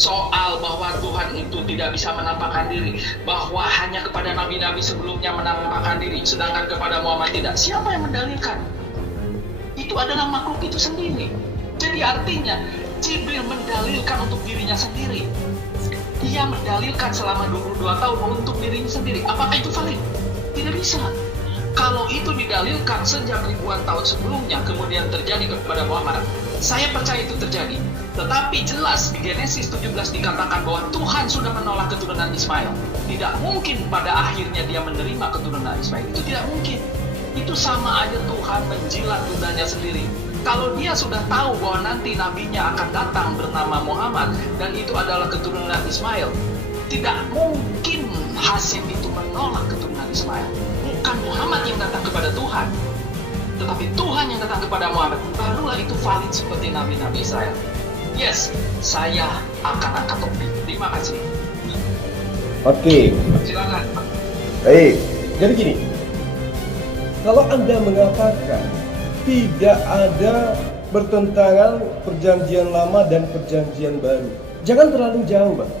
soal bahwa Tuhan itu tidak bisa menampakkan diri, bahwa hanya kepada nabi-nabi sebelumnya menampakkan diri, sedangkan kepada Muhammad tidak. Siapa yang mendalilkan? Itu adalah makhluk itu sendiri. Jadi artinya Jibril mendalilkan untuk dirinya sendiri. Dia mendalilkan selama 22 tahun untuk dirinya sendiri. Apakah itu valid? Tidak bisa. Kalau itu didalilkan sejak ribuan tahun sebelumnya kemudian terjadi kepada Muhammad, saya percaya itu terjadi. Tetapi jelas di Genesis 17 dikatakan bahwa Tuhan sudah menolak keturunan Ismail. Tidak mungkin pada akhirnya dia menerima keturunan Ismail. Itu tidak mungkin. Itu sama aja Tuhan menjilat ludahnya sendiri. Kalau dia sudah tahu bahwa nanti nabinya akan datang bernama Muhammad dan itu adalah keturunan Ismail, tidak mungkin Hasyim itu menolak keturunan Ismail. Bukan Muhammad yang datang kepada Tuhan, tetapi Tuhan yang datang kepada Muhammad. Barulah itu valid seperti nabi-nabi Israel. Yes, saya akan angkat topik. Terima kasih. Oke. Silakan. Baik. Jadi gini, kalau Anda mengatakan tidak ada bertentangan perjanjian lama dan perjanjian baru, jangan terlalu jauh, Bang.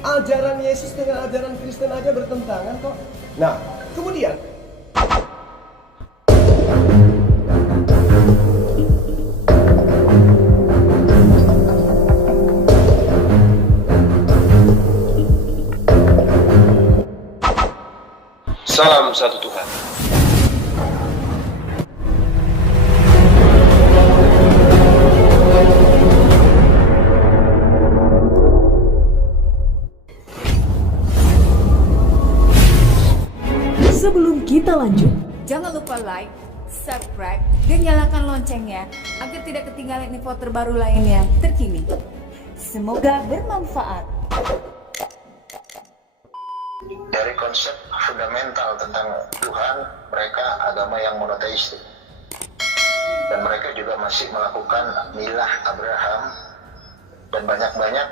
Ajaran Yesus dengan ajaran Kristen aja bertentangan kok. Nah, kemudian salam satu Tuhan. Sebelum kita lanjut, Jangan lupa like, subscribe, dan nyalakan loncengnya agar tidak ketinggalan info terbaru lainnya terkini. Semoga bermanfaat. Dari konsep fundamental tentang Tuhan, mereka agama yang monoteistik. Dan mereka juga masih melakukan milah Abraham dan banyak-banyak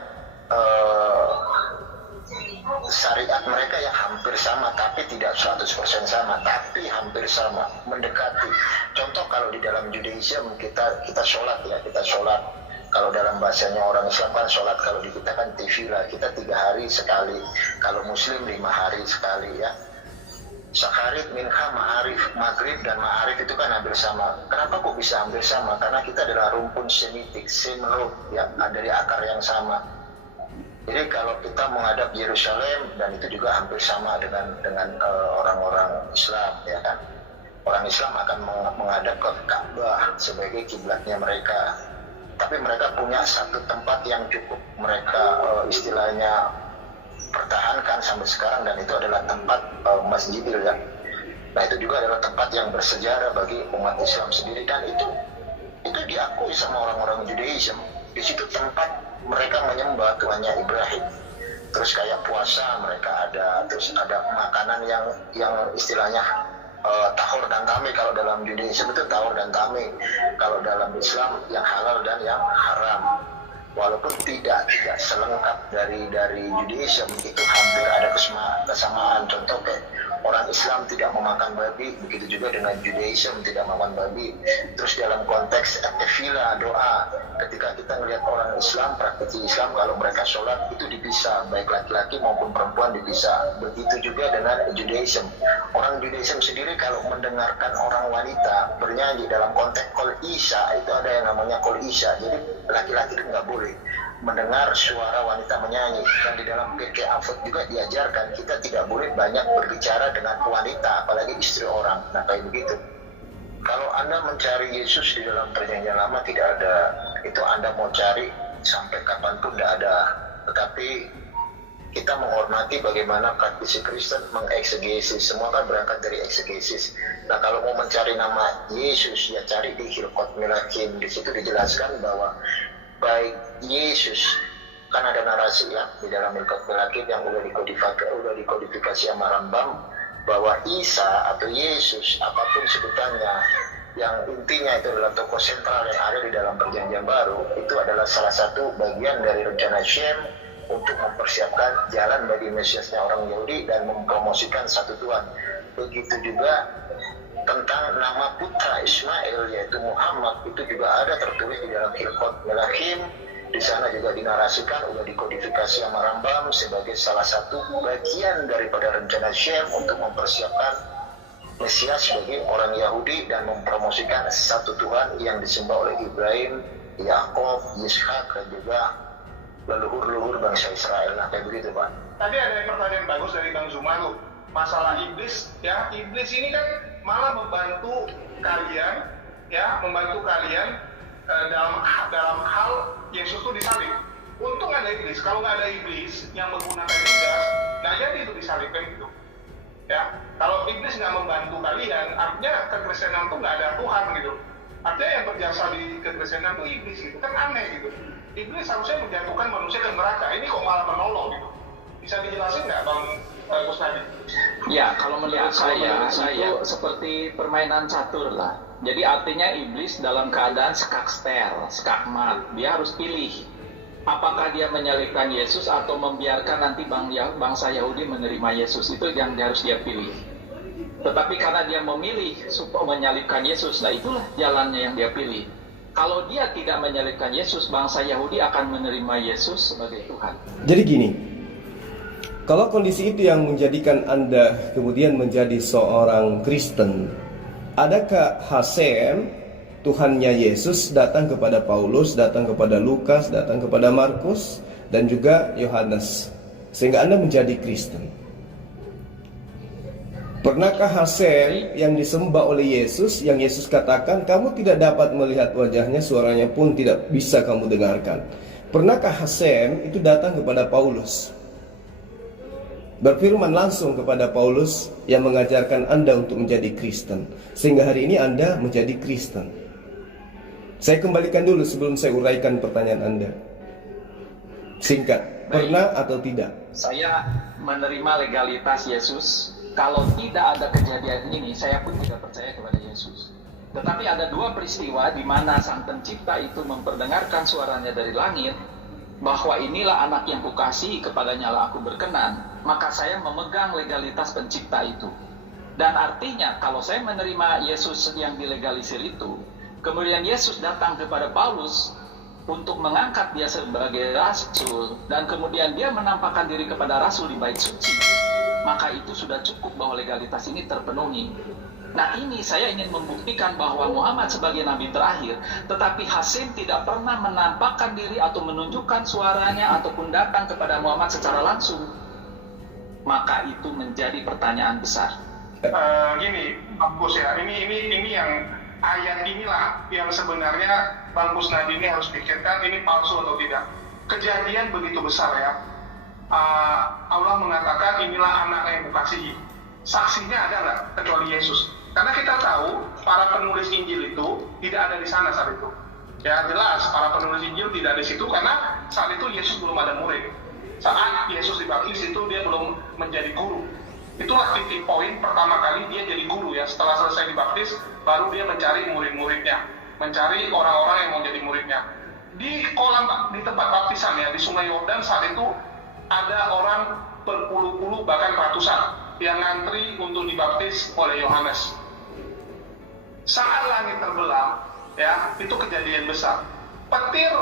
syariat mereka yang hampir sama, tapi tidak 100% sama, tapi hampir sama, mendekati. Contoh kalau di dalam Judaism kita sholat ya, kita sholat. Kalau dalam bahasanya orang Islam kan sholat, kalau di kita kan tifilah, kita 3 hari sekali. Kalau Muslim 5 hari sekali ya. Syakharit, minha, ma'arif, maghrib dan ma'arif itu kan hampir sama. Kenapa kok bisa hampir sama? Karena kita adalah rumpun semitik, same root, ya, dari akar yang sama. Jadi kalau kita menghadap Yerusalem, dan itu juga hampir sama dengan orang-orang Islam, ya kan. Orang Islam akan menghadap ke Ka'bah sebagai kiblatnya mereka. Tapi mereka punya satu tempat yang cukup mereka istilahnya pertahankan sampai sekarang, dan itu adalah tempat Masjidil ya. Nah itu juga adalah tempat yang bersejarah bagi umat Islam sendiri, dan itu diakui sama orang-orang Judaism. Di situ tempat mereka menyembah Tuhannya Ibrahim. Terus kayak puasa mereka ada, terus ada makanan yang istilahnya tahur dan tamih. Kalau dalam Judaism itu tahur dan tamih. Kalau dalam Islam yang halal dan yang haram. Walaupun tidak selengkap dari Judaism, itu hampir ada kesamaan. Contoh kayak orang Islam tidak memakan babi, begitu juga dengan Judaism tidak memakan babi. Terus dalam konteks tefillah, doa, ketika kita melihat orang Islam, praktisi Islam, kalau mereka sholat itu dipisah, baik laki-laki maupun perempuan dipisah. Begitu juga dengan Judaism. Orang Judaism sendiri kalau mendengarkan orang wanita bernyanyi dalam konteks kol isya, itu ada yang namanya kol isya. Jadi laki-laki itu nggak boleh mendengar suara wanita menyanyi. Dan di dalam Pirkei Avot juga diajarkan kita tidak boleh banyak berbicara dengan wanita, apalagi istri orang. Nah kayak begitu. Kalau Anda mencari Yesus di dalam perjanjian lama tidak ada. Itu Anda mau cari sampai kapanpun tidak ada. Tetapi kita menghormati bagaimana praktisi Kristen mengeksegesis. Semua kan berangkat dari eksegesis. Nah kalau mau mencari nama Yesus, ya cari di Hilkot Melachim. Di situ dijelaskan bahwa baik Yesus, kan ada narasi ya di dalam Hilkot Melachim yang udah dikodifikasi sama Rambam, bahwa Isa atau Yesus, apapun sebutannya, yang intinya itu adalah tokoh sentral yang ada di dalam perjanjian baru, itu adalah salah satu bagian dari rencana Shem untuk mempersiapkan jalan bagi Mesiasnya orang Yahudi dan mempromosikan satu Tuhan. Begitu juga tentang nama putra Ismail yaitu Muhammad, itu juga ada tertulis di dalam Hilkot Melachim Di sana juga dinarasikan, udah dikodifikasi sama Rambam sebagai salah satu bagian daripada rencana Shem untuk mempersiapkan Mesias sebagai orang Yahudi dan mempromosikan satu Tuhan yang disembah oleh Ibrahim, Yakov, Ishak, dan juga leluhur-leluhur bangsa Israel. Nah, kayak begitu, Pak. Tadi ada pertanyaan bagus dari Bang Zuma tuh, masalah iblis. Ya, iblis ini kan malah membantu kalian, ya, dalam hal Yesus itu disalib. Untung ada iblis. Kalau nggak ada iblis yang menggunakan Judas, nggak jadi itu disalibkan gitu. Ya, kalau iblis nggak membantu kalian, artinya kekristenan itu nggak ada Tuhan gitu. Artinya yang berjasa di kekristenan itu iblis gitu. Kan aneh gitu. Iblis harusnya menjatuhkan manusia ke neraka. Ini kok malah menolong gitu. Bisa dijelasin nggak, Bang Kusnadi? Ya, kalau menurut saya itu seperti permainan catur lah. Jadi artinya iblis dalam keadaan skakmat. Dia harus pilih apakah dia menyalibkan Yesus atau membiarkan nanti bangsa Yahudi menerima Yesus. Itu yang harus dia pilih. Tetapi karena dia memilih supaya menyalibkan Yesus, nah itulah jalannya yang dia pilih. Kalau dia tidak menyalibkan Yesus, bangsa Yahudi akan menerima Yesus sebagai Tuhan. Jadi gini, kalau kondisi itu yang menjadikan Anda kemudian menjadi seorang Kristen, adakah Hasem, Tuhannya Yesus, datang kepada Paulus, datang kepada Lukas, datang kepada Markus, dan juga Yohanes, sehingga Anda menjadi Kristen? Pernahkah Hasem yang disembah oleh Yesus, yang Yesus katakan, kamu tidak dapat melihat wajahnya, suaranya pun tidak bisa kamu dengarkan? Pernahkah Hasem itu datang kepada Paulus, berfirman langsung kepada Paulus yang mengajarkan Anda untuk menjadi Kristen, sehingga hari ini Anda menjadi Kristen? Saya kembalikan dulu sebelum saya uraikan pertanyaan Anda. Singkat, pernah atau tidak? Saya menerima legalitas Yesus. Kalau tidak ada kejadian ini, saya pun tidak percaya kepada Yesus. Tetapi ada dua peristiwa di mana Sang Pencipta itu memperdengarkan suaranya dari langit, bahwa inilah anak yang kukasihi, kepadanya lah aku berkenan. Maka saya memegang legalitas Pencipta itu. Dan artinya kalau saya menerima Yesus yang dilegalisir itu, kemudian Yesus datang kepada Paulus untuk mengangkat dia sebagai rasul, dan kemudian dia menampakkan diri kepada rasul di bait suci, maka itu sudah cukup bahwa legalitas ini terpenuhi. Nah, ini saya ingin membuktikan bahwa Muhammad sebagai nabi terakhir, tetapi Hasem tidak pernah menampakkan diri atau menunjukkan suaranya ataupun datang kepada Muhammad secara langsung. Maka itu menjadi pertanyaan besar. Gini, bagus ya. Ini yang ayat inilah yang sebenarnya Bang Kusnadi ini harus pikirkan, ini palsu atau tidak. Kejadian begitu besar ya. Allah mengatakan inilah anak yang kukasihi. Saksinya ada nggak kecuali Yesus? Karena kita tahu para penulis Injil itu tidak ada di sana saat itu. Ya jelas para penulis Injil tidak di situ karena saat itu Yesus belum ada murid. Saat Yesus dibaptis itu dia belum menjadi guru. Itulah titik poin pertama kali dia jadi guru ya. Setelah selesai dibaptis, baru dia mencari murid-muridnya, mencari orang-orang yang mau jadi muridnya. Di tempat baptisan ya, di Sungai Yordan saat itu ada orang berpuluh-puluh bahkan ratusan yang ngantri untuk dibaptis oleh Yohanes. Saat langit terbelah, ya itu kejadian besar. Petir,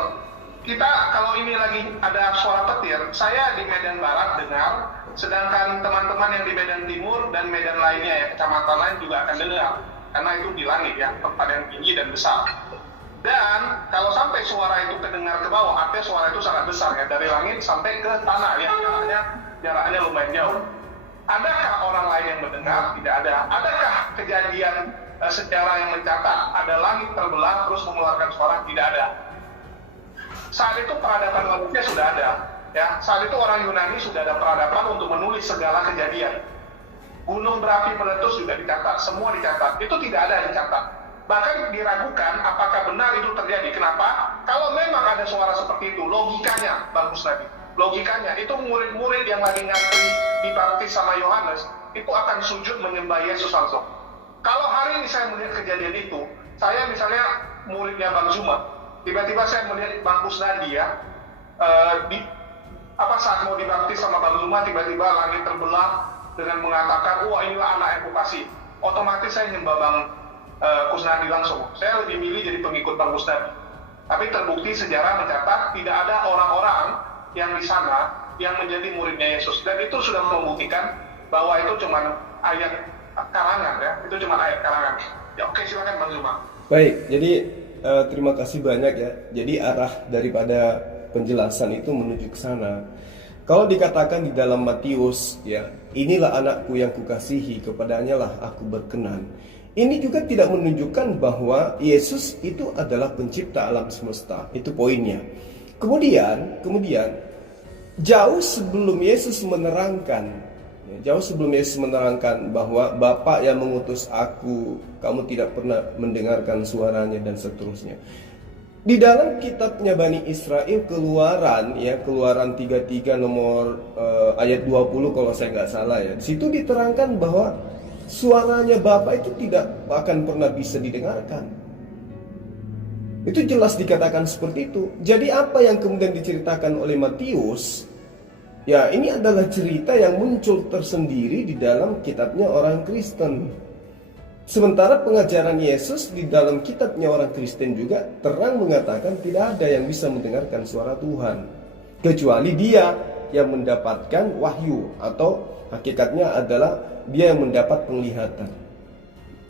kita kalau ini lagi ada suara petir, saya di Medan Barat dengar, sedangkan teman-teman yang di Medan Timur dan Medan lainnya ya, kecamatan lain juga akan dengar, karena itu di langit ya, tempat yang tinggi dan besar. Dan kalau sampai suara itu kedengar ke bawah, artinya suara itu sangat besar ya, dari langit sampai ke tanah ya, jaraknya lumayan jauh. Adakah orang lain yang mendengar? Tidak ada. Adakah kejadian sejarah yang mencatat ada langit terbelah terus mengeluarkan suara? Tidak ada. Saat itu peradaban manusia sudah ada. Ya, saat itu orang Yunani sudah ada peradaban untuk menulis segala kejadian. Gunung berapi meletus juga dicatat, semua dicatat. Itu tidak ada yang dicatat. Bahkan diragukan apakah benar itu terjadi. Kenapa? Kalau memang ada suara seperti itu, logikanya, bagus lagi. Logikanya, itu murid-murid yang lagi ngantri dibaptis sama Yohanes, itu akan sujud menyembah Yesus langsung. Kalau hari ini saya melihat kejadian itu, saya misalnya muridnya Bang Zuma, tiba-tiba saya melihat Bang Kusnadi ya, saat mau dibaptis sama Bang Zuma, tiba-tiba langit terbelah dengan mengatakan, wah inilah anak yang kukasihi. Otomatis saya nyembah Bang Kusnadi langsung. Saya lebih milih jadi pengikut Bang Kusnadi. Tapi terbukti sejarah mencatat tidak ada orang-orang yang di sana yang menjadi muridnya Yesus. Dan itu sudah membuktikan bahwa itu cuma ayat karangan ya. Itu cuma ayat karangan. Ya oke, silakan Bang Zuma. Baik, jadi terima kasih banyak ya. Jadi arah daripada penjelasan itu menuju ke sana. Kalau dikatakan di dalam Matius ya, inilah anakku yang kukasihi, kepadanya lah aku berkenan. Ini juga tidak menunjukkan bahwa Yesus itu adalah pencipta alam semesta. Itu poinnya. Kemudian jauh sebelum Yesus menerangkan bahwa Bapa yang mengutus aku, kamu tidak pernah mendengarkan suaranya dan seterusnya. Di dalam kitabnya Bani Israel, Keluaran 33 nomor ayat 20 kalau saya nggak salah ya. Di situ diterangkan bahwa suaranya Bapa itu tidak akan pernah bisa didengarkan. Itu jelas dikatakan seperti itu. Jadi apa yang kemudian diceritakan oleh Matius, ya ini adalah cerita yang muncul tersendiri di dalam kitabnya orang Kristen. Sementara pengajaran Yesus di dalam kitabnya orang Kristen juga terang mengatakan tidak ada yang bisa mendengarkan suara Tuhan, kecuali dia yang mendapatkan wahyu, atau hakikatnya adalah dia yang mendapat penglihatan.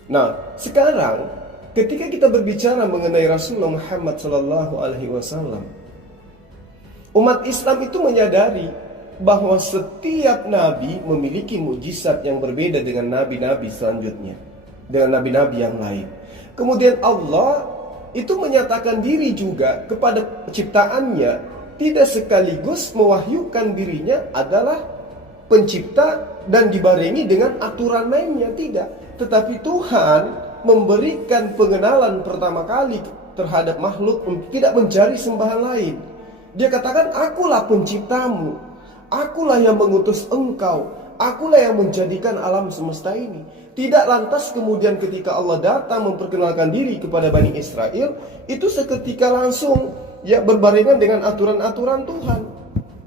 Nah, sekarang ketika kita berbicara mengenai Rasulullah Muhammad SAW, umat Islam itu menyadari bahwa setiap nabi memiliki mukjizat yang berbeda dengan nabi-nabi selanjutnya, dengan nabi-nabi yang lain. Kemudian Allah itu menyatakan diri juga kepada ciptaannya, tidak sekaligus mewahyukan dirinya adalah pencipta dan dibarengi dengan aturan mainnya, tidak. Tetapi Tuhan memberikan pengenalan pertama kali terhadap makhluk untuk tidak mencari sembahan lain. Dia katakan, akulah penciptamu, akulah yang mengutus engkau, akulah yang menjadikan alam semesta ini. Tidak lantas kemudian ketika Allah datang memperkenalkan diri kepada Bani Israel, itu seketika langsung ya berbarengan dengan aturan-aturan Tuhan.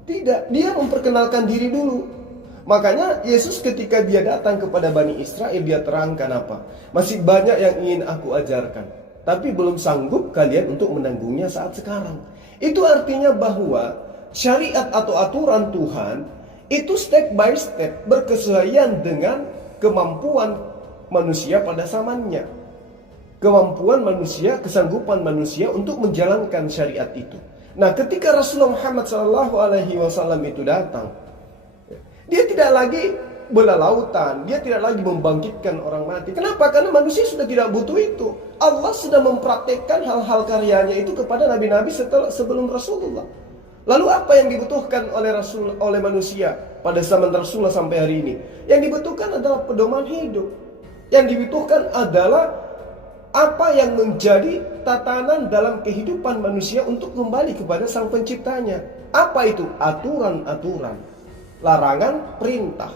Tidak, dia memperkenalkan diri dulu. Makanya Yesus ketika dia datang kepada Bani Israel, dia terangkan apa? Masih banyak yang ingin aku ajarkan, tapi belum sanggup kalian untuk menanggungnya saat sekarang. Itu artinya bahwa syariat atau aturan Tuhan itu step by step berkesesuaian dengan kemampuan manusia pada zamannya. Kemampuan manusia, kesanggupan manusia untuk menjalankan syariat itu. Nah, ketika Rasulullah Muhammad SAW itu datang, dia tidak lagi bola lautan, dia tidak lagi membangkitkan orang mati. Kenapa? Karena manusia sudah tidak butuh itu. Allah sudah mempraktekkan hal-hal karyanya itu kepada nabi-nabi sebelum Rasulullah. Lalu apa yang dibutuhkan oleh manusia pada zaman Rasulullah sampai hari ini? Yang dibutuhkan adalah pedoman hidup. Yang dibutuhkan adalah apa yang menjadi tatanan dalam kehidupan manusia untuk kembali kepada Sang Penciptanya. Apa itu? Aturan-aturan, larangan, perintah,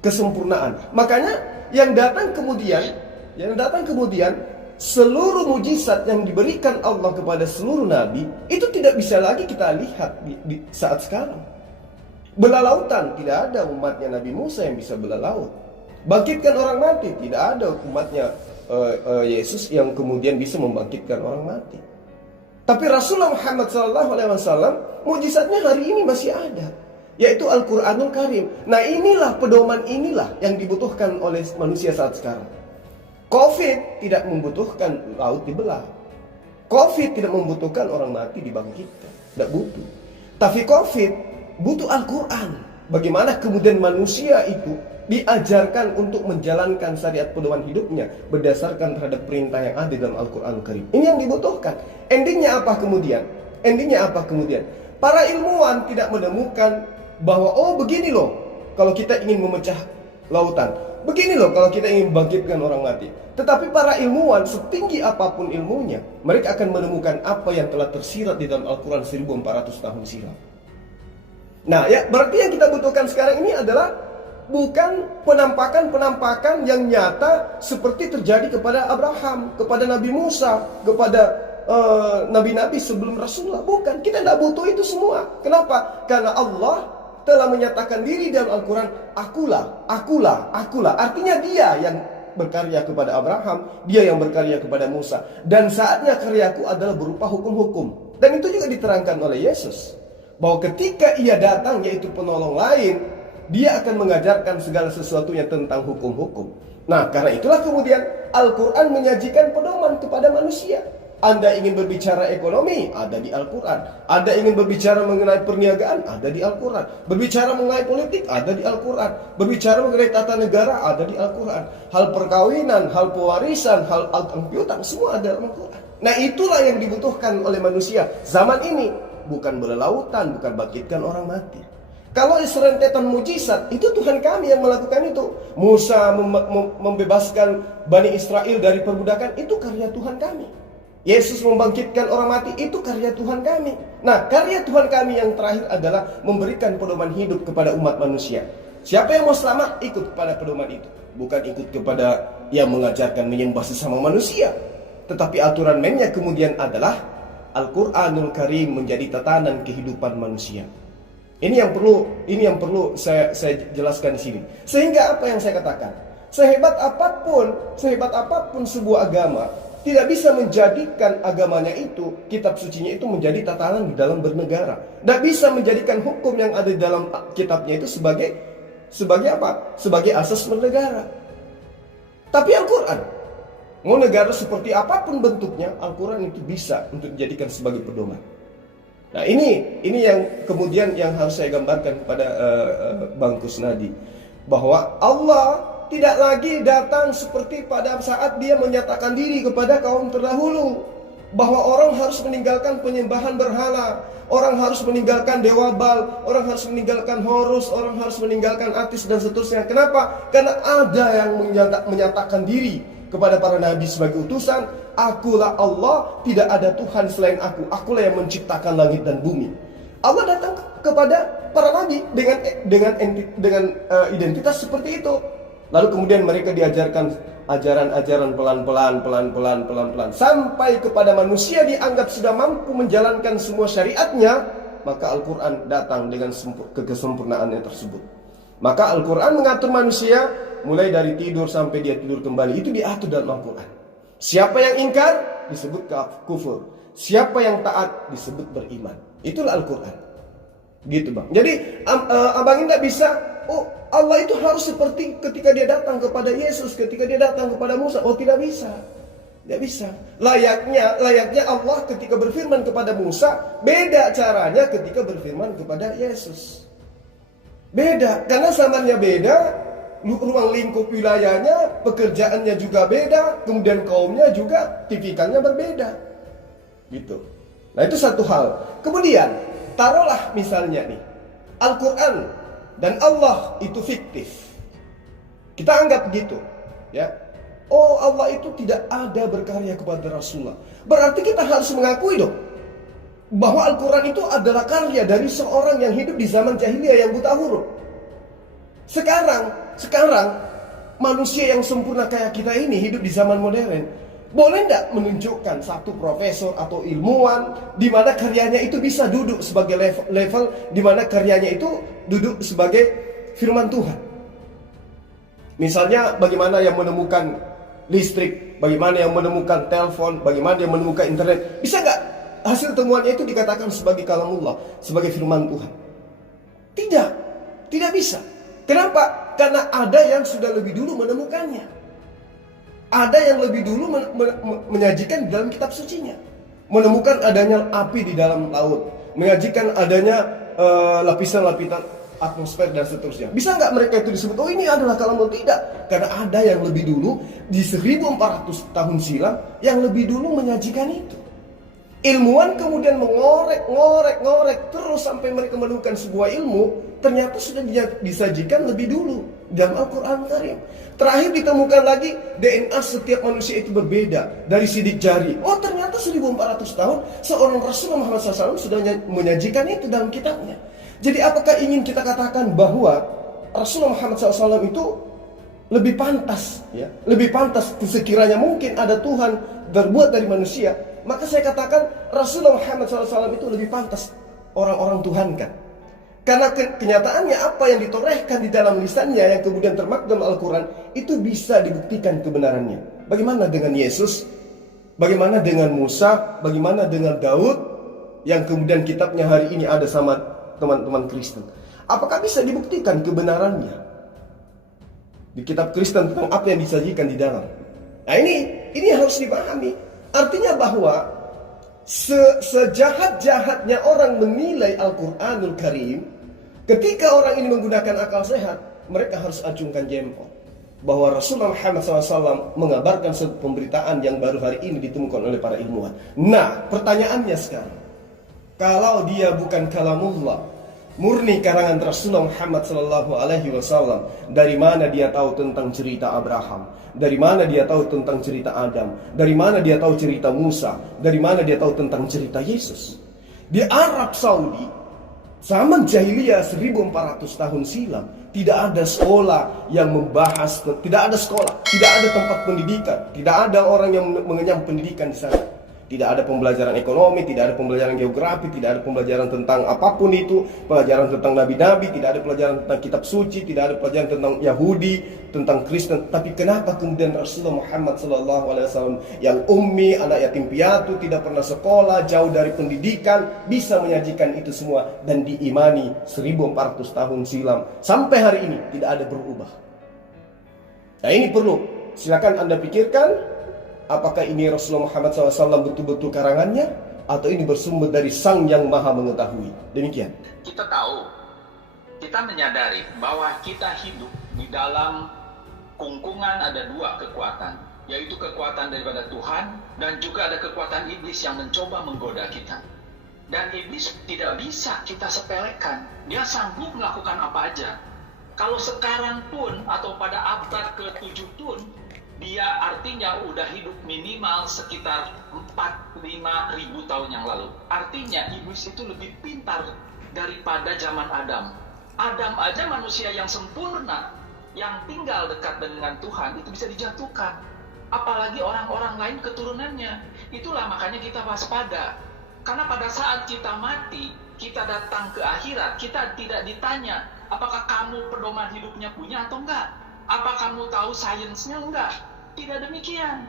kesempurnaan. Makanya yang datang kemudian seluruh mujizat yang diberikan Allah kepada seluruh nabi itu tidak bisa lagi kita lihat di saat sekarang. Belah lautan, tidak ada umatnya Nabi Musa yang bisa belah laut. Bangkitkan orang mati, tidak ada umatnya Yesus yang kemudian bisa membangkitkan orang mati. Tapi Rasulullah Muhammad SAW mujizatnya hari ini masih ada, yaitu Al-Quranul Karim. Nah, inilah pedoman inilah yang dibutuhkan oleh manusia saat sekarang. Covid tidak membutuhkan laut dibelah. Covid tidak membutuhkan orang mati dibangkitkan. Tidak butuh. Tapi Covid butuh Al-Quran. Bagaimana kemudian manusia itu diajarkan untuk menjalankan syariat pedoman hidupnya berdasarkan terhadap perintah yang ada dalam Al-Quran Karim. Ini yang dibutuhkan. Endingnya apa kemudian? Para ilmuwan tidak menemukan bahwa begini loh kalau kita ingin memecah lautan, begini loh kalau kita ingin membangkitkan orang mati. Tetapi para ilmuwan setinggi apapun ilmunya, mereka akan menemukan apa yang telah tersirat di dalam Al-Quran 1400 tahun silam. Nah ya, berarti yang kita butuhkan sekarang ini adalah bukan penampakan-penampakan yang nyata seperti terjadi kepada Abraham, kepada Nabi Musa, kepada nabi-nabi sebelum Rasulullah. Bukan, kita tidak butuh itu semua. Kenapa? Karena Allah telah menyatakan diri dalam Al-Quran, akulah. Artinya dia berkarya kepada Abraham, dia yang berkarya kepada Musa. Dan saatnya karyaku adalah berupa hukum-hukum. Dan itu juga diterangkan oleh Yesus, bahwa ketika ia datang, yaitu penolong lain, dia akan mengajarkan segala sesuatunya tentang hukum-hukum. Nah, karena itulah kemudian Al-Quran menyajikan pedoman kepada manusia. Anda ingin berbicara ekonomi, ada di Al-Quran. Anda ingin berbicara mengenai perniagaan, ada di Al-Quran. Berbicara mengenai politik, ada di Al-Quran. Berbicara mengenai tata negara, ada di Al-Quran. Hal perkawinan, hal pewarisan, hal piutang, semua ada dalam Al-Quran. Nah, itulah yang dibutuhkan oleh manusia zaman ini. Bukan berlautan, bukan bangkitkan orang mati. Kalau serentetan mujizat, itu Tuhan kami yang melakukan itu. Musa membebaskan Bani Israel dari perbudakan, itu karya Tuhan kami. Yesus membangkitkan orang mati, itu karya Tuhan kami. Nah, karya Tuhan kami yang terakhir adalah memberikan pedoman hidup kepada umat manusia. Siapa yang mau selamat, ikut kepada pedoman itu. Bukan ikut kepada yang mengajarkan menyembah sesama manusia. Tetapi aturan mainnya kemudian adalah Al-Quranul Karim menjadi tatanan kehidupan manusia. Ini yang perlu saya jelaskan di sini. Sehingga apa yang saya katakan, sehebat apapun sebuah agama, tidak bisa menjadikan agamanya itu, kitab sucinya itu menjadi tatanan di dalam bernegara. Tidak bisa menjadikan hukum yang ada di dalam kitabnya itu sebagai apa? Sebagai asas bernegara. Tapi Al-Quran, mau negara seperti apapun bentuknya, Al-Quran itu bisa untuk dijadikan sebagai pedoman. Nah, ini yang kemudian yang harus saya gambarkan kepada Bang Kusnadi, bahwa Allah tidak lagi datang seperti pada saat dia menyatakan diri kepada kaum terdahulu, bahwa orang harus meninggalkan penyembahan berhala, orang harus meninggalkan Dewa Baal, orang harus meninggalkan Horus, orang harus meninggalkan Atis dan seterusnya. Kenapa? Karena ada yang menyatakan diri kepada para nabi sebagai utusan, akulah Allah, tidak ada Tuhan selain aku, akulah yang menciptakan langit dan bumi. Allah datang kepada para nabi dengan identitas seperti itu. Lalu kemudian mereka diajarkan ajaran-ajaran pelan-pelan sampai kepada manusia dianggap sudah mampu menjalankan semua syariatnya, maka Al-Quran datang dengan kesempurnaannya tersebut. Maka Al-Quran mengatur manusia mulai dari tidur sampai dia tidur kembali, itu diatur dalam Al-Quran. Siapa yang ingkar disebut kufur, siapa yang taat disebut beriman. Itulah Al-Quran. Gitu, Bang. Jadi abang ini tidak bisa, oh Allah itu harus seperti ketika dia datang kepada Yesus, ketika dia datang kepada Musa. Oh, tidak bisa. Tidak bisa. Layaknya Allah ketika berfirman kepada Musa, beda caranya ketika berfirman kepada Yesus. Beda, karena zamannya beda, ruang lingkup wilayahnya, pekerjaannya juga beda, kemudian kaumnya juga tipikalnya berbeda. Gitu. Nah, itu satu hal. Kemudian, taruhlah misalnya nih, Al-Quran dan Allah itu fiktif. Kita anggap begitu, ya. Oh, Allah itu tidak ada berkarya kepada Rasulullah. Berarti kita harus mengakui dong bahwa Al-Quran itu adalah karya dari seorang yang hidup di zaman jahiliyah yang buta huruf. Sekarang manusia yang sempurna kayak kita ini hidup di zaman modern. Boleh tidak menunjukkan satu profesor atau ilmuwan di mana karyanya itu bisa duduk sebagai level di mana karyanya itu duduk sebagai firman Tuhan? Misalnya bagaimana yang menemukan listrik, bagaimana yang menemukan telepon, bagaimana yang menemukan internet. Bisa nggak hasil temuannya itu dikatakan sebagai kalamullah, sebagai firman Tuhan? Tidak bisa. Kenapa? Karena ada yang sudah lebih dulu menemukannya. Ada yang lebih dulu menyajikan di dalam kitab sucinya. Menemukan adanya api di dalam laut, menyajikan adanya lapisan-lapisan atmosfer dan seterusnya. Bisa nggak mereka itu disebut, oh ini adalah kalamullah? Tidak. Karena ada yang lebih dulu di 1400 tahun silam yang lebih dulu menyajikan itu. Ilmuwan kemudian mengorek terus sampai mereka menemukan sebuah ilmu, ternyata sudah disajikan lebih dulu dalam Al-Quran Karim. Terakhir ditemukan lagi DNA setiap manusia itu berbeda dari sidik jari. Oh, ternyata 1400 tahun seorang Rasul Muhammad SAW sudah menyajikan itu dalam kitabnya. Jadi apakah ingin kita katakan bahwa Rasulullah Muhammad SAW itu lebih pantas, ya? Lebih pantas sekiranya mungkin ada Tuhan terbuat dari manusia, maka saya katakan Rasulullah Muhammad SAW itu lebih pantas orang-orang Tuhan kan. Karena kenyataannya apa yang ditorehkan di dalam lisannya yang kemudian termaknum Al-Quran itu bisa dibuktikan kebenarannya. Bagaimana dengan Yesus? Bagaimana dengan Musa? Bagaimana dengan Daud? Yang kemudian kitabnya hari ini ada sama teman-teman Kristen. Apakah bisa dibuktikan kebenarannya di kitab Kristen tentang apa yang disajikan di dalam? Nah ini harus dipahami. Artinya bahwa sejahat-jahatnya orang menilai Al-Quranul Karim, ketika orang ini menggunakan akal sehat, mereka harus acungkan jempol bahwa Rasulullah Muhammad SAW mengabarkan sebuah pemberitaan yang baru hari ini ditemukan oleh para ilmuwan. Nah, pertanyaannya sekarang, kalau dia bukan kalamullah, murni karangan Rasulullah Muhammad SAW, dari mana dia tahu tentang cerita Abraham? Dari mana dia tahu tentang cerita Adam? Dari mana dia tahu cerita Musa? Dari mana dia tahu tentang cerita Yesus? Di Arab Saudi, zaman jahiliyah 1400 tahun silam, tidak ada sekolah yang membahas, tidak ada sekolah, tidak ada tempat pendidikan, tidak ada orang yang mengenyam pendidikan di sana. Tidak ada pembelajaran ekonomi, tidak ada pembelajaran geografi, tidak ada pembelajaran tentang apapun itu, pelajaran tentang nabi-nabi, tidak ada pelajaran tentang kitab suci, tidak ada pelajaran tentang Yahudi, tentang Kristen. Tapi kenapa kemudian Rasulullah Muhammad SAW yang ummi, anak yatim piatu, tidak pernah sekolah, jauh dari pendidikan, bisa menyajikan itu semua dan diimani 1400 tahun silam sampai hari ini tidak ada berubah. Nah ini perlu, silakan Anda pikirkan. Apakah ini Rasulullah Muhammad SAW betul-betul karangannya, atau ini bersumber dari Sang yang Maha Mengetahui? Demikian. Kita tahu, kita menyadari bahwa kita hidup di dalam kungkungan ada dua kekuatan, yaitu kekuatan daripada Tuhan dan juga ada kekuatan iblis yang mencoba menggoda kita. Dan iblis tidak bisa kita sepelekan, dia sanggup melakukan apa aja. Kalau sekarang pun atau pada abad ke-7 pun, dia artinya udah hidup minimal sekitar 4-5 ribu tahun yang lalu. Artinya iblis itu lebih pintar daripada zaman Adam. Adam aja manusia yang sempurna, yang tinggal dekat dengan Tuhan, itu bisa dijatuhkan. Apalagi orang-orang lain keturunannya. Itulah makanya kita waspada. Karena pada saat kita mati, kita datang ke akhirat, kita tidak ditanya, apakah kamu pedoman hidupnya punya atau enggak? Apa kamu tahu sainsnya? Enggak. Tidak demikian.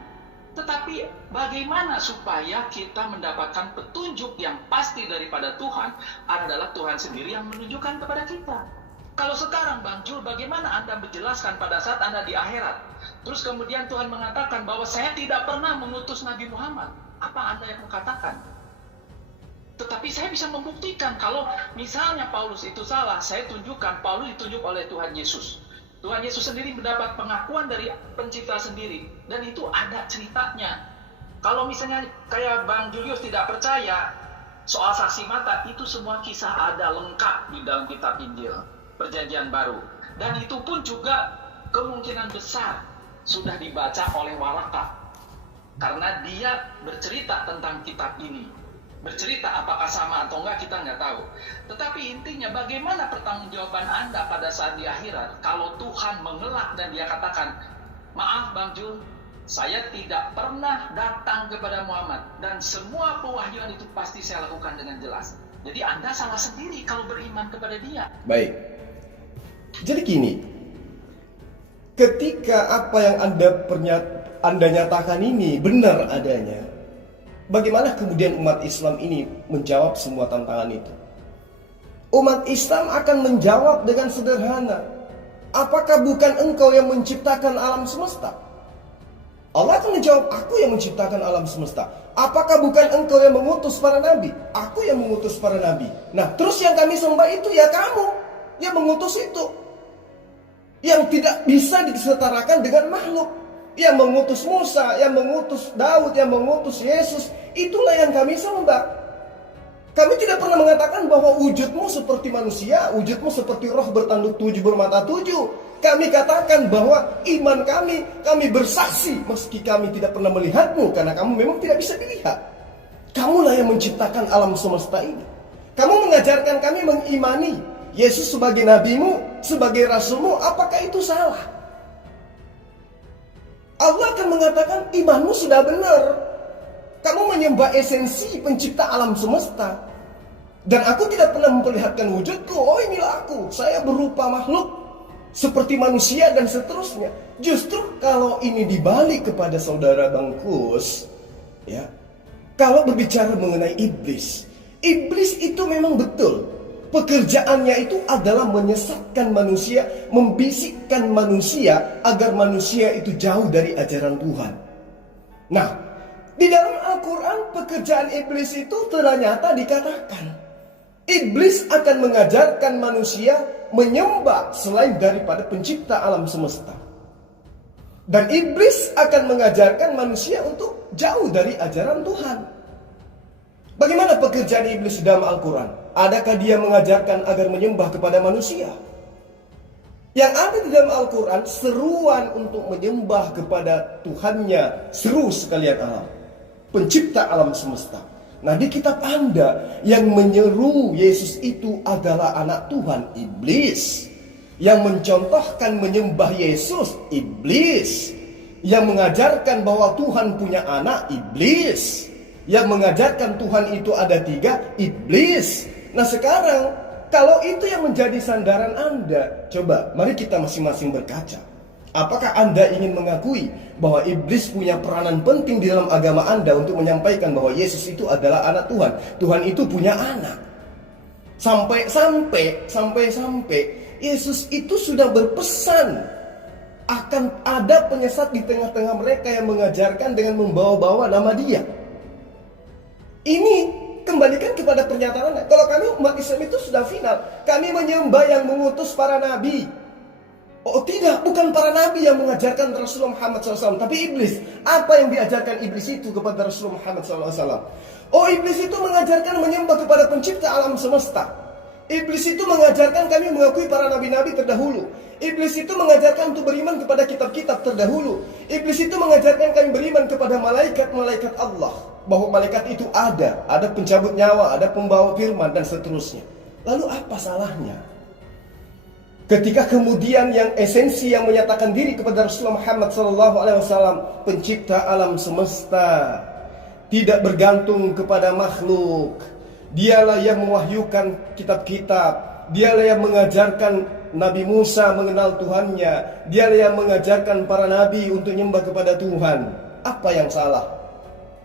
Tetapi bagaimana supaya kita mendapatkan petunjuk yang pasti daripada Tuhan adalah Tuhan sendiri yang menunjukkan kepada kita. Kalau sekarang Bang Jul, bagaimana Anda menjelaskan pada saat Anda di akhirat? Terus kemudian Tuhan mengatakan bahwa saya tidak pernah mengutus Nabi Muhammad. Apa Anda yang mengatakan? Tetapi saya bisa membuktikan kalau misalnya Paulus itu salah, saya tunjukkan Paulus ditunjuk oleh Tuhan Yesus. Tuhan Yesus sendiri mendapat pengakuan dari pencipta sendiri. Dan itu ada ceritanya. Kalau misalnya kayak Bang Julius tidak percaya soal saksi mata, itu semua kisah ada lengkap di dalam kitab Injil, Perjanjian Baru. Dan itu pun juga kemungkinan besar sudah dibaca oleh Waraka. Karena dia bercerita tentang kitab ini. Bercerita apakah sama atau enggak kita nggak tahu. Tetapi intinya bagaimana pertanggungjawaban Anda pada saat di akhirat kalau Tuhan mengelak dan dia katakan, maaf Bang Jul, saya tidak pernah datang kepada Muhammad dan semua pewahyuan itu pasti saya lakukan dengan jelas. Jadi Anda salah sendiri kalau beriman kepada dia. Baik. Jadi gini, ketika apa yang Anda nyatakan ini benar adanya, bagaimana kemudian umat Islam ini menjawab semua tantangan itu? Umat Islam akan menjawab dengan sederhana. Apakah bukan engkau yang menciptakan alam semesta? Allah akan menjawab, aku yang menciptakan alam semesta. Apakah bukan engkau yang mengutus para nabi? Aku yang mengutus para nabi. Nah, terus yang kami sembah itu ya kamu yang mengutus itu. Yang tidak bisa disetarakan dengan makhluk. Yang mengutus Musa, yang mengutus Daud, yang mengutus Yesus, itulah yang kami sembah. Kami tidak pernah mengatakan bahwa wujudmu seperti manusia, wujudmu seperti roh bertanduk tujuh, bermata tujuh. Kami katakan bahwa iman kami bersaksi meski kami tidak pernah melihatmu, karena kamu memang tidak bisa dilihat. Kamulah yang menciptakan alam semesta ini. Kamu mengajarkan kami mengimani Yesus sebagai nabimu, sebagai rasulmu, apakah itu salah? Allah akan mengatakan imanmu sudah benar. Kamu menyembah esensi pencipta alam semesta. Dan aku tidak pernah memperlihatkan wujudku. Oh, inilah aku, saya berupa makhluk seperti manusia dan seterusnya. Justru kalau ini dibalik kepada saudara Bangkus, ya, kalau berbicara mengenai iblis itu memang betul pekerjaannya itu adalah menyesatkan manusia, membisikkan manusia agar manusia itu jauh dari ajaran Tuhan. Nah, di dalam Al-Quran pekerjaan iblis itu ternyata dikatakan iblis akan mengajarkan manusia menyembah selain daripada pencipta alam semesta. Dan iblis akan mengajarkan manusia untuk jauh dari ajaran Tuhan. Bagaimana pekerjaan iblis dalam Al-Quran? Adakah dia mengajarkan agar menyembah kepada manusia? Yang ada di dalam Al-Quran seruan untuk menyembah kepada Tuhannya, seru sekalian alam, pencipta alam semesta. Nah, di kitab Anda yang menyeru Yesus itu adalah anak Tuhan, iblis. Yang mencontohkan menyembah Yesus, iblis. Yang mengajarkan bahwa Tuhan punya anak, iblis. Yang mengajarkan Tuhan itu ada 3, iblis. Nah, sekarang kalau itu yang menjadi sandaran Anda, coba mari kita masing-masing berkaca. Apakah Anda ingin mengakui bahwa iblis punya peranan penting di dalam agama Anda untuk menyampaikan bahwa Yesus itu adalah anak Tuhan? Tuhan itu punya anak. Sampai Yesus itu sudah berpesan akan ada penyesat di tengah-tengah mereka yang mengajarkan dengan membawa-bawa nama Dia. Ini kembalikan kepada pernyataan Anda. Kalau kami umat Islam itu sudah final, kami menyembah yang mengutus para nabi. Oh tidak, bukan para nabi yang mengajarkan Rasulullah Muhammad SAW, tapi iblis. Apa yang diajarkan iblis itu kepada Rasulullah Muhammad SAW? Oh, iblis itu mengajarkan menyembah kepada pencipta alam semesta. Iblis itu mengajarkan kami mengakui para nabi-nabi terdahulu. Iblis itu mengajarkan untuk beriman kepada kitab-kitab terdahulu. Iblis itu mengajarkan kami beriman kepada malaikat-malaikat Allah. Bahwa malaikat itu ada pencabut nyawa, ada pembawa firman dan seterusnya. Lalu apa salahnya? Ketika kemudian yang esensi yang menyatakan diri kepada Rasulullah Muhammad SAW, pencipta alam semesta, tidak bergantung kepada makhluk. Dialah yang mewahyukan kitab-kitab. Dialah yang mengajarkan Nabi Musa mengenal Tuhannya. Dialah yang mengajarkan para nabi untuk menyembah kepada Tuhan. Apa yang salah?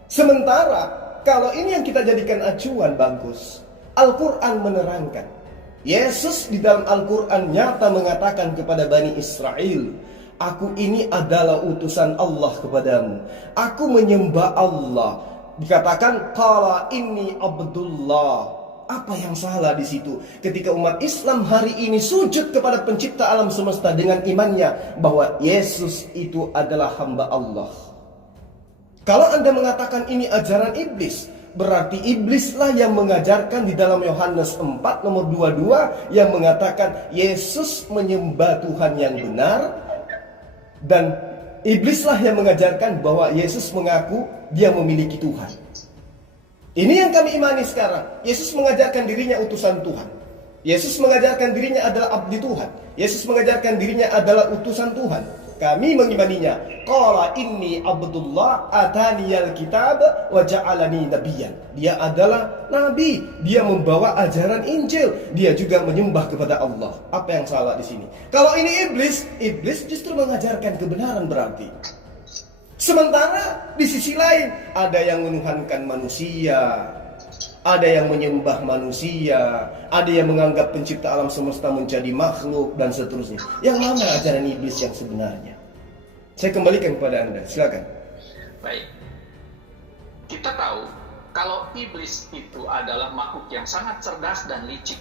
Sementara kalau ini yang kita jadikan acuan, Bangkus, Al-Quran menerangkan. Yesus di dalam Al-Quran nyata mengatakan kepada Bani Israel, aku ini adalah utusan Allah kepadamu. Aku menyembah Allah. Dikatakan qala inni abdullah. Apa yang salah di situ? Ketika umat Islam hari ini sujud kepada pencipta alam semesta dengan imannya bahwa Yesus itu adalah hamba Allah. Kalau Anda mengatakan ini ajaran iblis, berarti iblislah yang mengajarkan di dalam Yohanes 4 nomor 22 yang mengatakan Yesus menyembah Tuhan yang benar, dan iblislah yang mengajarkan bahwa Yesus mengaku dia memiliki Tuhan. Ini yang kami imani sekarang. Yesus mengajarkan dirinya utusan Tuhan. Yesus mengajarkan dirinya adalah abdi Tuhan. Yesus mengajarkan dirinya adalah utusan Tuhan. Kami mengimaninya. Qala inni abdullah ataniyal kitab wa ja'alani nabiyyan. Dia adalah nabi. Dia membawa ajaran Injil. Dia juga menyembah kepada Allah. Apa yang salah di sini? Kalau ini iblis justru mengajarkan kebenaran berarti. Sementara di sisi lain ada yang menuhankan manusia, ada yang menyembah manusia, ada yang menganggap pencipta alam semesta menjadi makhluk dan seterusnya. Yang mana ajaran iblis yang sebenarnya? Saya kembalikan kepada Anda, silakan. Baik. Kita tahu kalau iblis itu adalah makhluk yang sangat cerdas dan licik.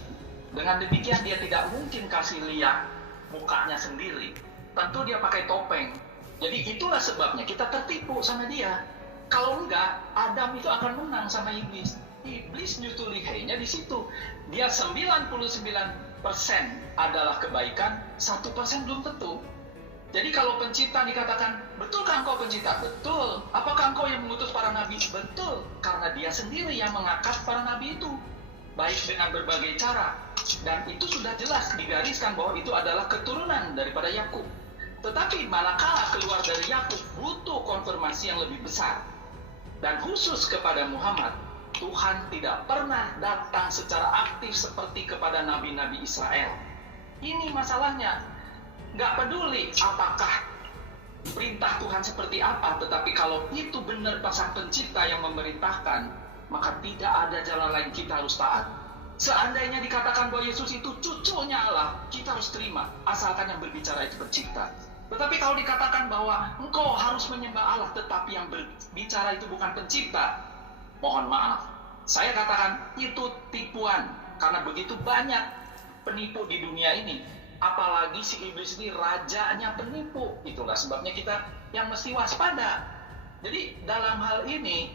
Dengan demikian dia tidak mungkin kasih lihat mukanya sendiri. Tentu dia pakai topeng. Jadi itulah sebabnya kita tertipu sama dia. Kalau enggak, Adam itu akan menang sama iblis. Iblis justru lihainya di situ. Dia 99% adalah kebaikan, 1% belum tentu. Jadi kalau pencipta dikatakan, betulkah engkau pencipta? Betul. Apakah engkau yang mengutus para nabi? Betul. Karena dia sendiri yang mengangkat para nabi itu. Baik dengan berbagai cara. Dan itu sudah jelas digariskan bahwa itu adalah keturunan daripada Yakub. Tetapi manakala keluar dari Yakub butuh konfirmasi yang lebih besar. Dan khusus kepada Muhammad, Tuhan tidak pernah datang secara aktif seperti kepada nabi-nabi Israel. Ini masalahnya. Nggak peduli apakah perintah Tuhan seperti apa, tetapi kalau itu benar Sang Pencipta yang memerintahkan, maka tidak ada jalan lain, kita harus taat. Seandainya dikatakan bahwa Yesus itu cucunya Allah, kita harus terima, asalkan yang berbicara itu Pencipta. Tetapi kalau dikatakan bahwa engkau harus menyembah Allah, tetapi yang berbicara itu bukan Pencipta, mohon maaf, saya katakan itu tipuan, karena begitu banyak penipu di dunia ini. Apalagi si iblis ini rajanya penipu. Itulah sebabnya kita yang mesti waspada. Jadi dalam hal ini,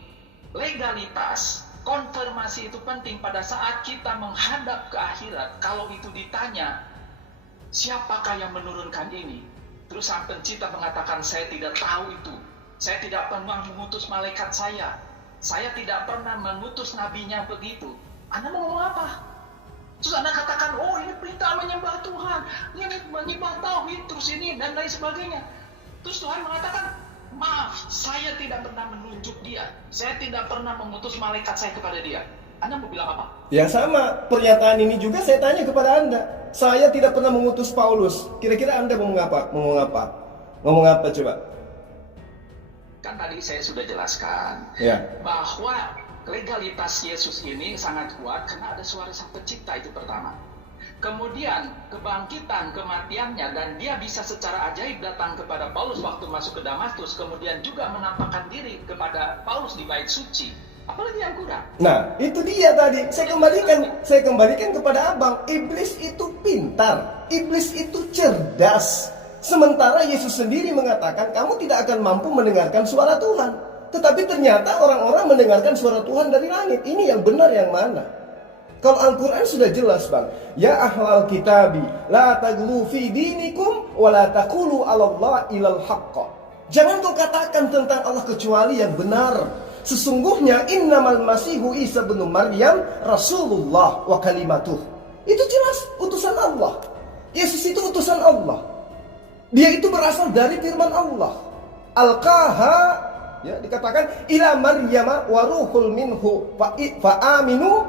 legalitas, konfirmasi itu penting pada saat kita menghadap ke akhirat. Kalau itu ditanya, siapakah yang menurunkan ini? Terus Sang Pencipta mengatakan, saya tidak tahu itu. Saya tidak pernah mengutus malaikat saya tidak pernah mengutus nabinya begitu. Anda mau ngomong apa? Terus Anda katakan, oh ini perintah menyembah Tuhan, ini menyembah tauhid, terus ini dan lain sebagainya. Terus Tuhan mengatakan, maaf, saya tidak pernah menunjuk dia, saya tidak pernah mengutus malaikat saya kepada dia. Anda mau bilang apa? Ya sama, pernyataan ini juga saya tanya kepada Anda. Saya tidak pernah mengutus Paulus. Kira-kira Anda ngomong apa? Ngomong apa coba? Kan tadi saya sudah jelaskan bahwa legalitas Yesus ini sangat kuat karena ada suara Sang Pencipta, itu pertama. Kemudian kebangkitan kematiannya, dan dia bisa secara ajaib datang kepada Paulus waktu masuk ke Damaskus, kemudian juga menampakkan diri kepada Paulus di bait suci. Apalagi yang kurang? Nah, itu dia tadi. Saya kembalikan kepada Abang. Iblis itu pintar, iblis itu cerdas. Sementara Yesus sendiri mengatakan, kamu tidak akan mampu mendengarkan suara Tuhan. Tetapi ternyata orang-orang mendengarkan suara Tuhan dari langit. Ini yang benar yang mana? Kalau Al-Quran sudah jelas, Bang. Ya ahlal kitabi, la taglu fi dinikum, wa la taqulu 'alallahi illal haqqa. Jangan kau katakan tentang Allah kecuali yang benar. Sesungguhnya innamal masihu Isa bin Maryam Rasulullah wa kalimatuh. Itu jelas utusan Allah. Yesus itu utusan Allah. Dia itu berasal dari firman Allah. Al-Qaha, ya, dikatakan ila Maryama wa ruhul minhu fa aminu,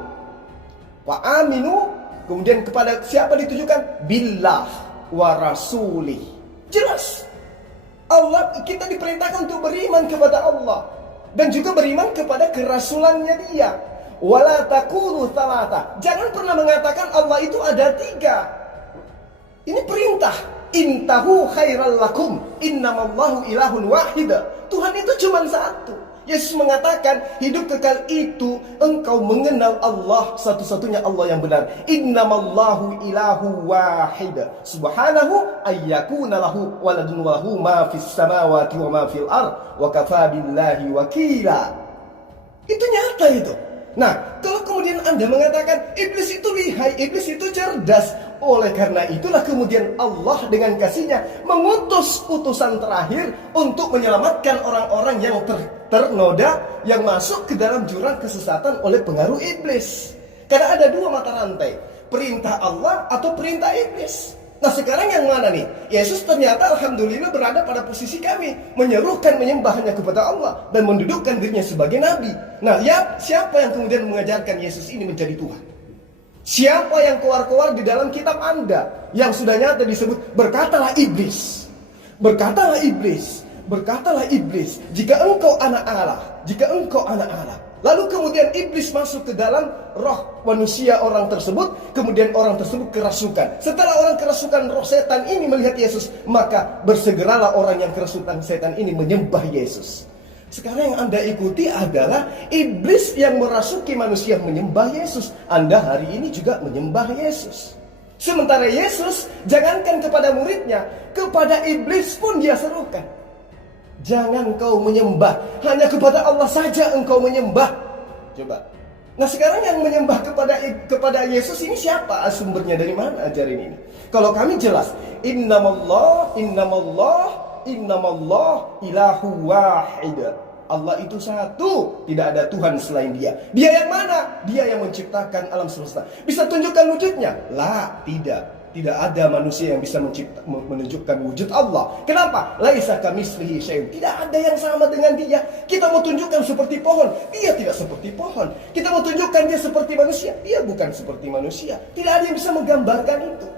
kemudian kepada siapa ditujukan? Billah wa rasulih. Jelas. Allah, kita diperintahkan untuk beriman kepada Allah dan juga beriman kepada kerasulannya dia. Wala taqulu thalatha. Jangan pernah mengatakan Allah itu ada 3. Ini perintah. Intahu khairal lakum, innamallahu ilahun wahid. Tuhan itu cuma satu. Yesus mengatakan, hidup kekal itu engkau mengenal Allah, satu-satunya Allah yang benar. Innamallahu ilahu wahid. Subhanahu ayyakuna lahu waladun wa lahu ma fis samawati wa ma fil ard wa kafa billahi wakila. Itu nyata itu. Nah, kalau kemudian Anda mengatakan iblis itu lihai, iblis itu cerdas, oleh karena itulah kemudian Allah dengan kasih-Nya mengutus utusan terakhir untuk menyelamatkan orang-orang yang ternoda, yang masuk ke dalam jurang kesesatan oleh pengaruh iblis. Karena ada 2 mata rantai, perintah Allah atau perintah iblis. Nah sekarang yang mana nih? Yesus ternyata alhamdulillah berada pada posisi kami, menyerukan menyembahnya kepada Allah dan mendudukkan dirinya sebagai nabi. Nah ya, siapa yang kemudian mengajarkan Yesus ini menjadi Tuhan? Siapa yang keluar-keluar di dalam kitab Anda yang sudah nyata disebut, berkatalah iblis, berkatalah iblis, berkatalah iblis, jika engkau anak Allah, jika engkau anak Allah. Lalu kemudian iblis masuk ke dalam roh manusia orang tersebut, kemudian orang tersebut kerasukan. Setelah orang kerasukan roh setan ini melihat Yesus, maka bersegeralah orang yang kerasukan setan ini menyembah Yesus. Sekarang yang Anda ikuti adalah iblis yang merasuki manusia menyembah Yesus. Anda hari ini juga menyembah Yesus. Sementara Yesus jangankan kepada muridnya, kepada iblis pun dia serukan. Jangan kau menyembah, hanya kepada Allah saja engkau menyembah. Coba. Nah sekarang yang menyembah kepada Yesus ini siapa? Sumbernya dari mana ajaran ini? Kalau kami jelas, innamallah ilahu wahid. Allah itu satu, tidak ada Tuhan selain Dia. Dia yang mana? Dia yang menciptakan alam semesta. Bisa tunjukkan wujudnya? Lah, tidak Tidak ada manusia yang bisa menunjukkan wujud Allah. Kenapa? Laisa kamitslihi syai'un. Tidak ada yang sama dengan dia. Kita mau tunjukkan seperti pohon, dia tidak seperti pohon. Kita mau tunjukkan dia seperti manusia, dia bukan seperti manusia. Tidak ada yang bisa menggambarkan itu.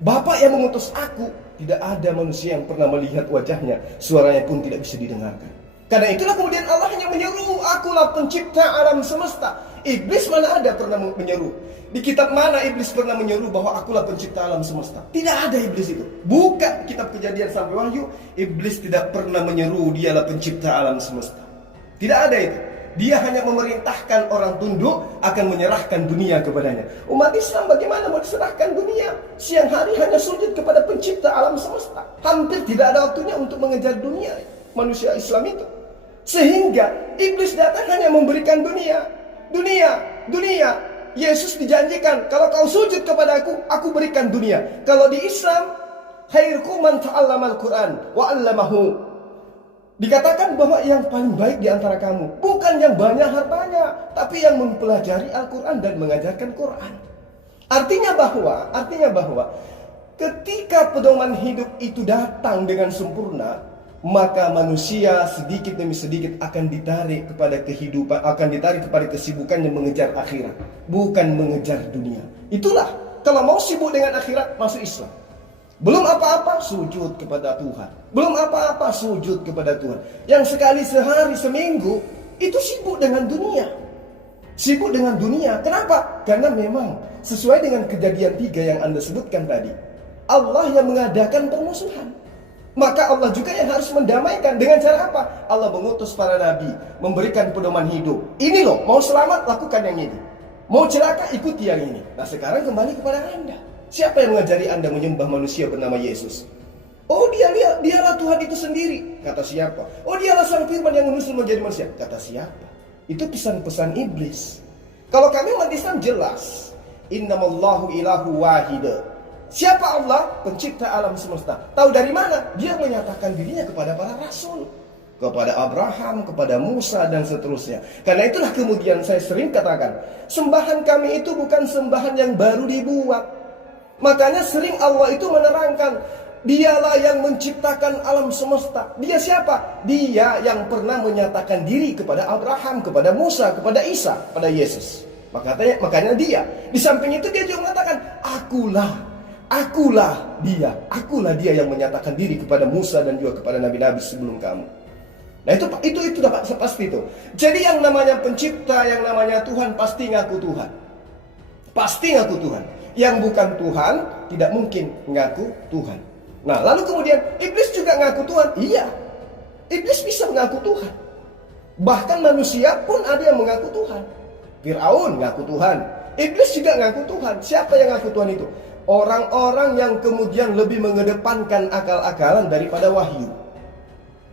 Bapa yang mengutus aku, tidak ada manusia yang pernah melihat wajahnya, suaranya pun tidak bisa didengarkan. Karena itulah kemudian Allah hanya menyeru, akulah pencipta alam semesta. Iblis mana ada pernah menyeru? Di kitab mana iblis pernah menyeru bahwa akulah pencipta alam semesta? Tidak ada iblis itu. Buka kitab Kejadian sampai Wahyu, iblis tidak pernah menyeru dialah pencipta alam semesta. Tidak ada itu. Dia hanya memerintahkan orang tunduk akan menyerahkan dunia kepadanya. Umat Islam bagaimana mau diserahkan dunia? Siang hari hanya sujud kepada pencipta alam semesta. Hampir tidak ada waktunya untuk mengejar dunia manusia Islam itu. Sehingga iblis datang hanya memberikan dunia. Yesus dijanjikan, kalau kau sujud kepada aku berikan dunia. Kalau di Islam, khairukum man ta'allamal Qur'an wa 'allamahu. Dikatakan bahwa yang paling baik di antara kamu bukan yang banyak hartanya, tapi yang mempelajari Al-Qur'an dan mengajarkan Qur'an. Artinya bahwa ketika pedoman hidup itu datang dengan sempurna, maka manusia sedikit demi sedikit akan ditarik kepada kehidupan, akan ditarik kepada kesibukan yang mengejar akhirat, bukan mengejar dunia. Itulah, kalau mau sibuk dengan akhirat, masuk Islam. Belum apa-apa, sujud kepada Tuhan. Belum apa-apa, sujud kepada Tuhan. Yang sekali sehari, seminggu, itu sibuk dengan dunia. Sibuk dengan dunia. Kenapa? Karena memang sesuai dengan Kejadian 3 yang Anda sebutkan tadi, Allah yang mengadakan permusuhan. Maka Allah juga yang harus mendamaikan. Dengan cara apa? Allah mengutus para nabi, memberikan pedoman hidup. Ini loh, mau selamat lakukan yang ini, mau celaka ikuti yang ini. Nah sekarang kembali kepada Anda. Siapa yang mengajari Anda menyembah manusia bernama Yesus? Oh dialah Tuhan itu sendiri. Kata siapa? Oh dialah Sang Firman yang menyusul menjadi manusia. Kata siapa? Itu pesan-pesan iblis. Kalau kami umat Islam jelas, innamallahu ilahu wahid. Siapa Allah? Pencipta alam semesta. Tahu dari mana? Dia menyatakan dirinya kepada para rasul, kepada Abraham, kepada Musa, dan seterusnya. Karena itulah kemudian saya sering katakan, sembahan kami itu bukan sembahan yang baru dibuat. Makanya sering Allah itu menerangkan, dialah yang menciptakan alam semesta. Dia siapa? Dia yang pernah menyatakan diri kepada Abraham, kepada Musa, kepada Isa, pada Yesus. Makanya dia. Di samping itu dia juga mengatakan, Akulah dia yang menyatakan diri kepada Musa dan juga kepada nabi-nabi sebelum kamu. Nah itu dapat pasti itu. Jadi yang namanya pencipta, yang namanya Tuhan pasti ngaku Tuhan. Pasti ngaku Tuhan. Yang bukan Tuhan tidak mungkin ngaku Tuhan. Nah lalu kemudian iblis juga ngaku Tuhan. Iya, iblis bisa mengaku Tuhan. Bahkan manusia pun ada yang mengaku Tuhan. Fir'aun ngaku Tuhan. Iblis juga ngaku Tuhan. Siapa yang ngaku Tuhan itu? Orang-orang yang kemudian lebih mengedepankan akal-akalan daripada wahyu.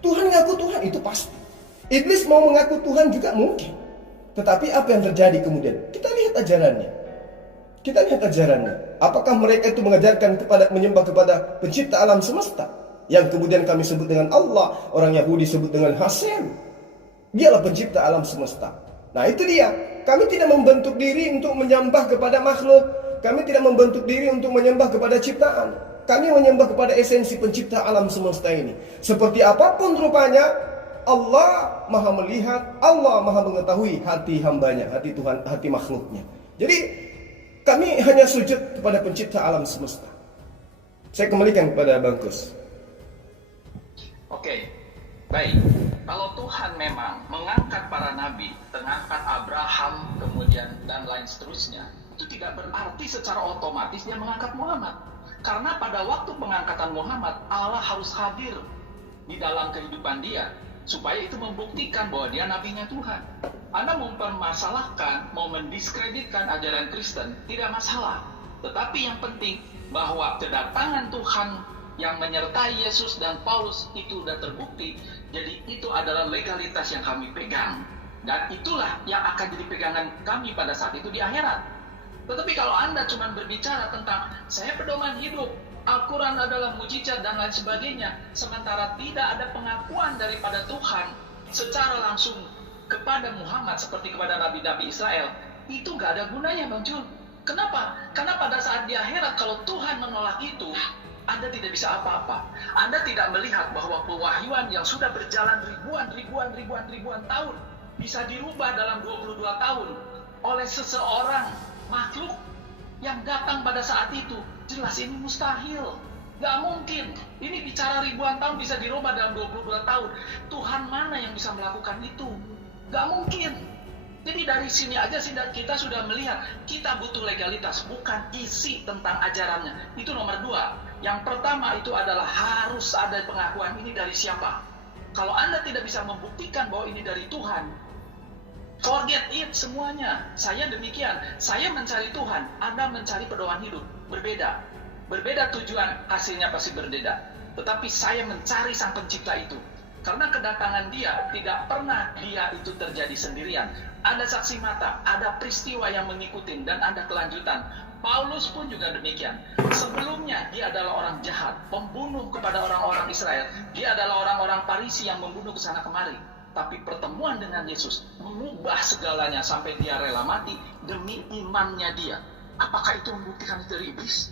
Tuhan ngaku Tuhan itu pasti. Iblis mau mengaku Tuhan juga mungkin. Tetapi apa yang terjadi kemudian? Kita lihat ajarannya. Apakah mereka itu mengajarkan menyembah kepada pencipta alam semesta, yang kemudian kami sebut dengan Allah, orang Yahudi sebut dengan Hasem. Dialah pencipta alam semesta. Nah itu dia. Kami tidak membentuk diri untuk menyembah kepada makhluk. Kami tidak membentuk diri untuk menyembah kepada ciptaan. Kami menyembah kepada esensi pencipta alam semesta ini. Seperti apapun rupanya, Allah maha melihat, Allah maha mengetahui hati hambanya, hati Tuhan, hati makhluknya. Jadi kami hanya sujud kepada pencipta alam semesta. Saya kembalikan kepada Bangkus. Oke, baik. Kalau Tuhan memang mengangkat para nabi, mengangkat Abraham, kemudian dan lain seterusnya, itu tidak berarti secara otomatis dia mengangkat Muhammad. Karena pada waktu pengangkatan Muhammad, Allah harus hadir di dalam kehidupan dia, supaya itu membuktikan bahwa dia nabinya Tuhan. Anda mempermasalahkan, mau mendiskreditkan ajaran Kristen, tidak masalah. Tetapi yang penting bahwa kedatangan Tuhan yang menyertai Yesus dan Paulus itu sudah terbukti. Jadi itu adalah legalitas yang kami pegang. Dan itulah yang akan jadi pegangan kami pada saat itu di akhirat. Tetapi kalau Anda cuma berbicara tentang saya pedoman hidup, Al-Quran adalah mujizat dan lain sebagainya, sementara tidak ada pengakuan daripada Tuhan secara langsung kepada Muhammad seperti kepada nabi-nabi Israel, itu gak ada gunanya Bang Jul. Kenapa? Karena pada saat di akhirat kalau Tuhan menolak itu, Anda tidak bisa apa-apa. Anda tidak melihat bahwa pewahyuan yang sudah berjalan ribuan tahun bisa dirubah dalam 22 tahun oleh seseorang makhluk yang datang pada saat itu. Jelas ini mustahil. Gak mungkin. Ini bicara ribuan tahun bisa dirubah dalam 22 tahun. Tuhan mana yang bisa melakukan itu? Gak mungkin. Jadi dari sini aja kita sudah melihat kita butuh legalitas, bukan isi tentang ajarannya. Itu nomor 2. Yang pertama itu adalah harus ada pengakuan ini dari siapa. Kalau Anda tidak bisa membuktikan bahwa ini dari Tuhan, forget it semuanya. Saya demikian. Saya mencari Tuhan, Anda mencari pedoman hidup. Berbeda. Berbeda tujuan, hasilnya pasti berbeda. Tetapi saya mencari Sang Pencipta itu. Karena kedatangan dia, tidak pernah dia itu terjadi sendirian. Ada saksi mata, ada peristiwa yang mengikuti, dan ada kelanjutan. Paulus pun juga demikian. Sebelumnya dia adalah orang jahat, pembunuh kepada orang-orang Israel. Dia adalah orang-orang Farisi yang membunuh ke sana kemari. Tapi pertemuan dengan Yesus mengubah segalanya sampai dia rela mati demi imannya dia. Apakah itu membuktikan itu dari iblis?